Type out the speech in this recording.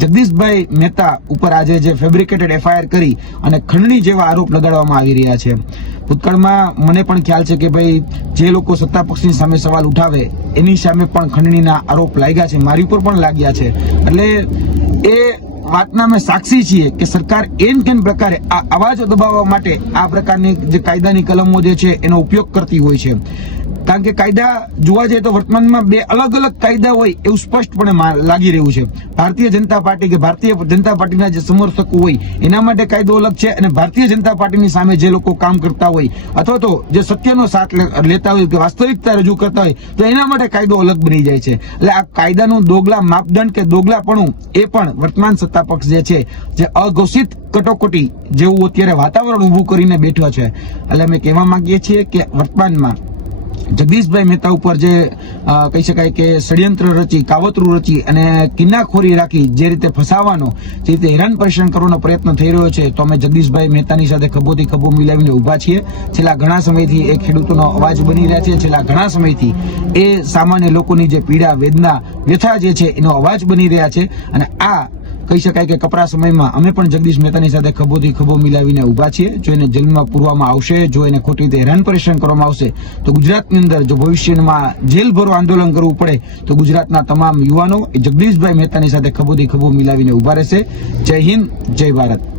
જગદીશભાઈ મહેતા ઉપર આજે જે ફેબ્રિકેટેડ એફઆઈઆર કરી અને ખંડણી જેવા આરોપ લગાડવામાં આવી રહ્યા છે. ભૂતકાળમાં મને પણ ખ્યાલ છે કે ભાઈ, જે લોકો સત્તા પક્ષની સામે સવાલ ઉઠાવે, એની સામે પણ ખંડણીના આરોપ લાગ્યા છે, મારી ઉપર પણ લાગ્યા છે. એટલે એ વાતના અમે સાક્ષી છીએ કે સરકાર એમ કેમ પ્રકારે આ અવાજો દબાવવા માટે આ પ્રકારની જે કાયદાની કલમો જે છે, એનો ઉપયોગ કરતી હોય છે. કારણ કે કાયદા જોવા જઈએ તો વર્તમાનમાં બે અલગ અલગ કાયદા હોય એવું સ્પષ્ટપણે લાગી રહ્યું છે. ભારતીય જનતા પાર્ટી કે ભારતીય જનતા પાર્ટીના જે સમર્થકો હોય, એના માટે કાયદો અલગ છે અને ભારતીય જનતા પાર્ટીની સામે જે લોકો કામ કરતા હોય, અથવા તો જે સત્યનો સાથ લેતા હોય કે વાસ્તવિકતા રજૂ કરતા હોય, તો એના માટે કાયદો અલગ બની જાય છે. એટલે આ કાયદાનું દોગલા માપદંડ કે દોગલાપણું એ પણ વર્તમાન સત્તા પક્ષ જે છે, જે અઘોષિત કટોકટી જેવું અત્યારે વાતાવરણ ઊભું કરીને બેઠો છે. એટલે અમે કહેવા માંગીએ છીએ કે વર્તમાનમાં જગદીશભાઈ મહેતા ઉપર જે કહી શકાય કે ષડયંત્ર રચી, કાવતરું રચી અને કિન્નાખોરી રાખી જે રીતે ફસાવાનો, જે રીતે હેરાન પરેશાન કરવાનો પ્રયત્ન થઈ રહ્યો છે, તો અમે જગદીશભાઈ મહેતાની સાથે ખભોથી ખભો મિલાવીને ઊભા છીએ. છેલ્લા ઘણા સમયથી એ ખેડૂતોનો અવાજ બની રહ્યા છે. છેલ્લા ઘણા સમયથી એ સામાન્ય લોકોની જે પીડા, વેદના, વ્યથા જે છે, એનો અવાજ બની રહ્યા છે. અને આ કહી શકાય કે કપરા સમયમાં અમે પણ જગદીશ મહેતાની સાથે ખભોથી ખભો મિલાવીને ઊભા છીએ. જો એને જેલમાં પૂરવામાં આવશે, જો એને ખોટી રીતે હેરાન પરેશાન કરવામાં આવશે, તો ગુજરાતની અંદર જો ભવિષ્યમાં જેલ ભરો આંદોલન કરવું પડે, તો ગુજરાતના તમામ યુવાનો એ જગદીશભાઈ મહેતાની સાથે ખભોથી ખભો મિલાવીને ઊભા રહેશે. જય હિન્દ, જય ભારત.